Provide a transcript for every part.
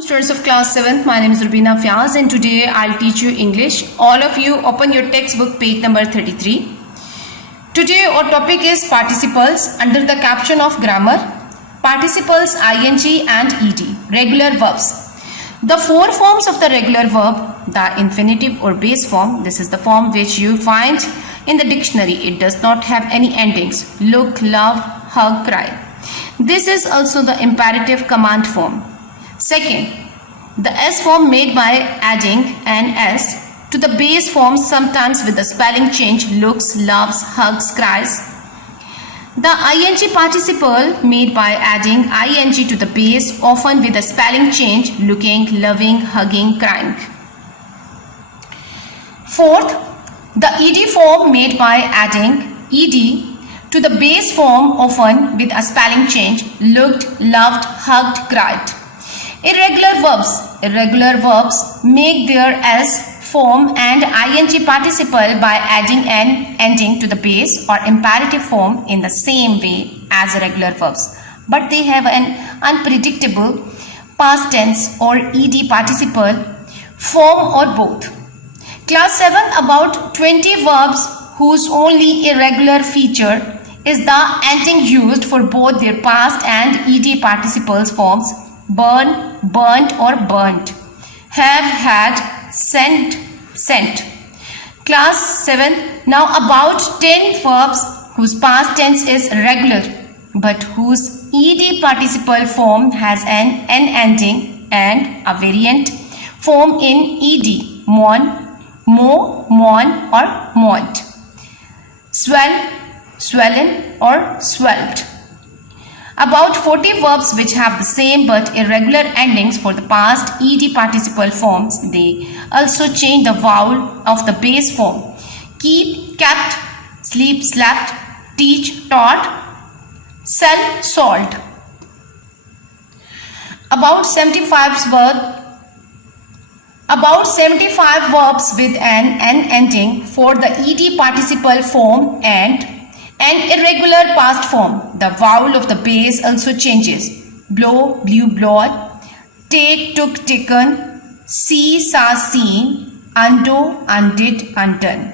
Students of class 7th, my name is Rubina Fiaz and today I'll teach you English. All of you open your textbook page number 33. Today our topic is participles under the caption of grammar, participles ing and ed, regular verbs. The four forms of the regular verb, the infinitive or base form, this is the form which you find in the dictionary. It does not have any endings. Look, love, hug, cry. This is also the imperative command form. Second, the S form made by adding an S to the base form, sometimes with the spelling change, looks, loves, hugs, cries. The ing participle made by adding ing to the base, often with a spelling change, looking, loving, hugging, crying. Fourth, the ed form made by adding ed to the base form, often with a spelling change, looked, loved, hugged, cried. Irregular verbs make their S form and ing participle by adding an ending to the base or imperative form in the same way as regular verbs, but they have an unpredictable past tense or ed participle form or both. Class 7, about 20 verbs whose only irregular feature is the ending used for both their past and ed participles forms: burn, burnt or burnt, have, had, sent, sent. Class 7, now about 10 verbs whose past tense is regular but whose ed participle form has an n ending and a variant form in ed: mourn, mow, mourn or mourned, swell, swollen or swelled. About 40 verbs which have the same but irregular endings for the past ed participle forms. They also change the vowel of the base form: keep, kept, sleep, slept, teach, taught, sell, sold. About 75 verbs with an n ending for the ed participle form and an irregular past form. The vowel of the base also changes: blow, blew, blowed, take, took, taken, see, saw, seen, undo, undid, undone.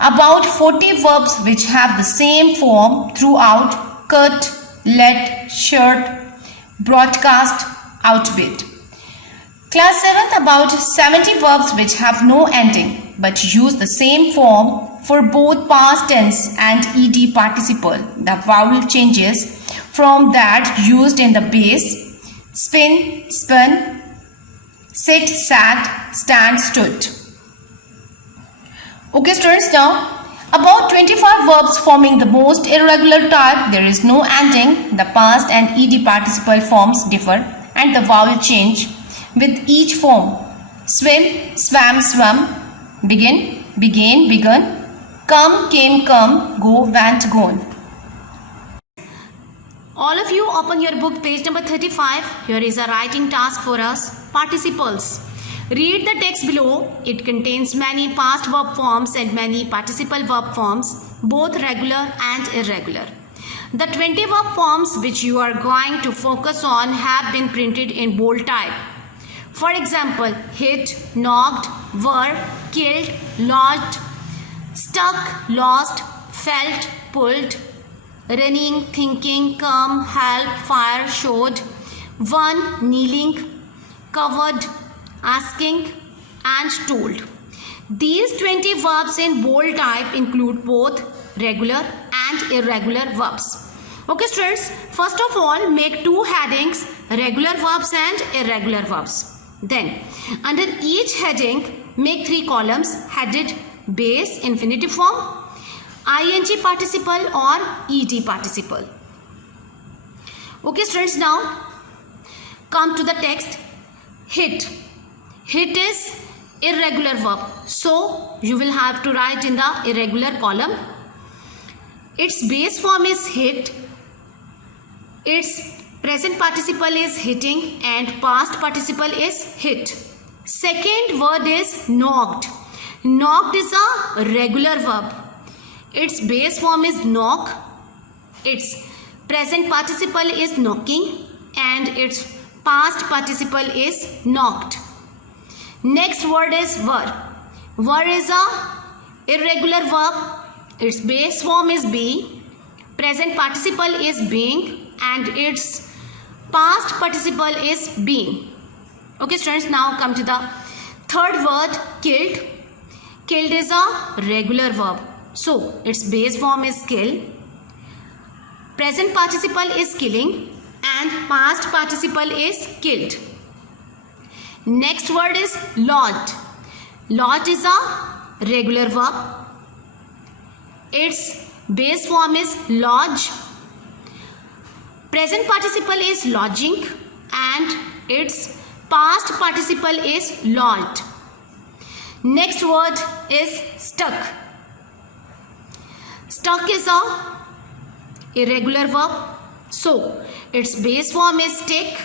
About 40 verbs which have the same form throughout: cut, let, shirt, broadcast, outbid. Class 7th, about 70 verbs which have no ending but use the same form for both past tense and ed participle. The vowel changes from that used in the base: spin, spun, sit, sat, stand, stood. Okay students, now about 25 verbs forming the most irregular type. There is no ending. The past and ed participle forms differ and the vowel change with each form: swim, swam, swum, begin, began, begun, come, came, come, go, went, gone. All of you open your book page number 35. Here is a writing task for us. Participles. Read the text below. It contains many past verb forms and many participle verb forms, both regular and irregular. The 20 verb forms which you are going to focus on have been printed in bold type. For example, hit, knocked, were, killed, lodged, stuck, lost, felt, pulled, running, thinking, come, help, fire, showed, won, kneeling, covered, asking, and told. These 20 verbs in bold type include both regular and irregular verbs. Okay students, first of all make two headings: regular verbs and irregular verbs. Then under each heading make 3 columns headed: base, infinitive form, ing participle or ed participle. Okay students, now come to the text. Hit. Hit is irregular verb, so you will have to write in the irregular column. Its base form is hit, its present participle is hitting and past participle is hit. Second word is knocked. Knocked is a regular verb. Its base form is knock, its present participle is knocking and its Past participle is knocked. Next word is were. Were is a irregular verb. Its base form is be. Present participle is being and its past participle is being. Okay students, now come to the third word, killed. Killed is a regular verb. So its base form is kill. Present participle is killing and past participle is killed. Next word is lodged. Lodged is a regular verb. Its base form is lodge. Present participle is lodging and its past participle is lodged. Next word is stuck. Stuck is a irregular verb. So its base form is stick.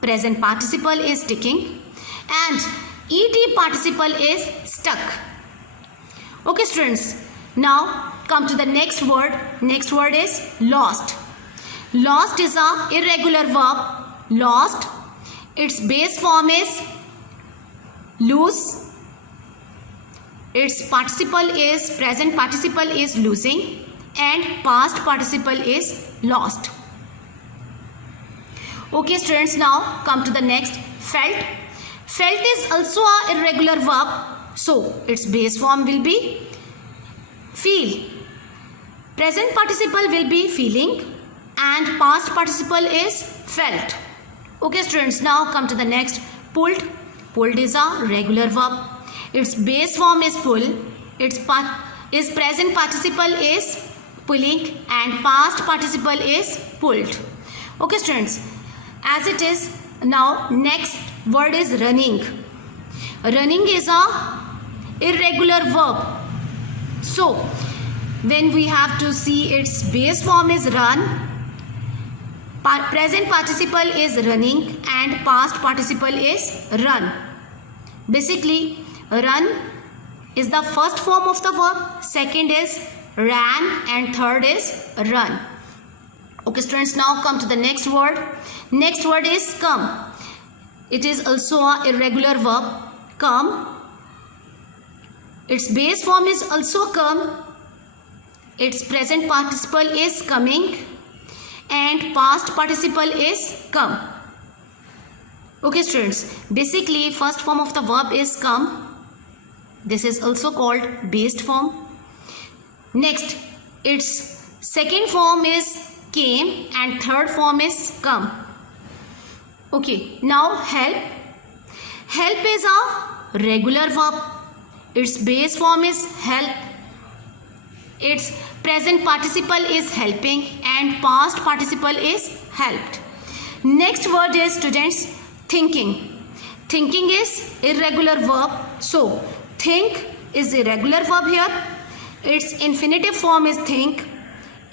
Present participle is sticking and ed participle is stuck. Okay students, now come to the next word. Next word is lost. Lost is a irregular verb. Lost. Its base form is lose. Its participle is, present participle is losing and past participle is lost. Okay students, now come to the next, felt. Felt is also a irregular verb. So its base form will be feel. Present participle will be feeling and past participle is felt. Okay students, now come to the next, pulled. Pulled is a regular verb. Its base form is pull. Its present participle is pulling and past participle is pulled. Okay students, as it is, now next word is running. Running is a irregular verb. So when we have to see its base form is run, present participle is running and past participle is run. Basically, run is the first form of the verb, second is ran and third is run. Okay students, now come to the next word. Next word is come. It is also an irregular verb. Come. Its base form is also come. Its present participle is coming and past participle is come. Okay students, basically first form of the verb is come. This is also called based form. Next, its second form is came and third form is come. Okay, now help. Help is a regular verb. Its base form is help. Its present participle is helping and past participle is helped. Next word is students, thinking. Thinking is irregular verb. So think is irregular verb here. Its infinitive form is think.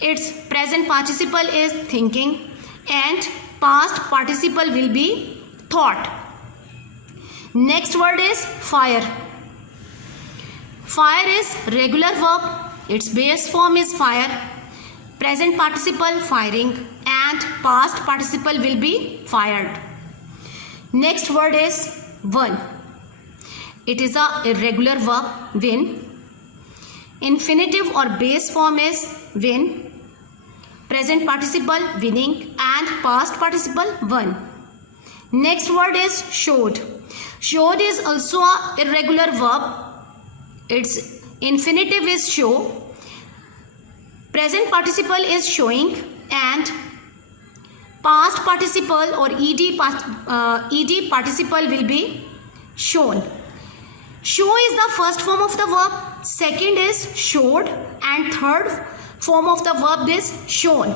Its present participle is thinking and past participle will be thought. Next word is fire. Fire is regular verb. Its base form is fire. Present participle firing and past participle will be fired. Next word is won. It is a irregular verb, win. Infinitive or base form is win. Present participle winning and past participle won. Next word is showed. Showed is also a irregular verb. Its infinitive is show. Present participle is showing and past participle or ed participle will be shown. Show is the first form of the verb, second is showed and third form of the verb is shown.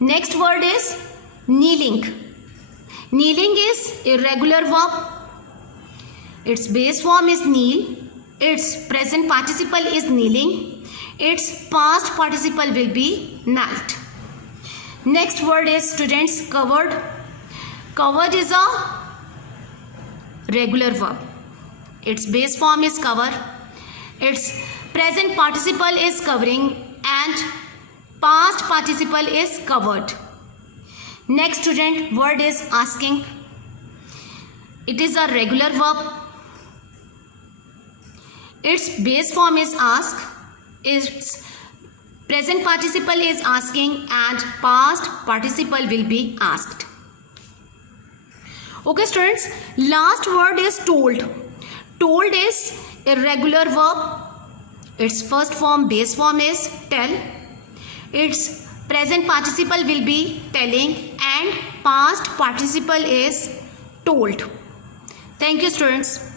Next word is kneeling. Kneeling is irregular verb. Its base form is kneel. Its present participle is kneeling. Its past participle will be knelt. Next word is students covered. Covered is a regular verb. Its base form is cover. Its present participle is covering and past participle is covered. Next student, word is asking. It is a regular verb. Its base form is ask. Its present participle is asking and past participle will be asked. Okay students, last word is told. Told is irregular verb. Its first form, base form is tell. Its present participle will be telling and past participle is told. Thank you students.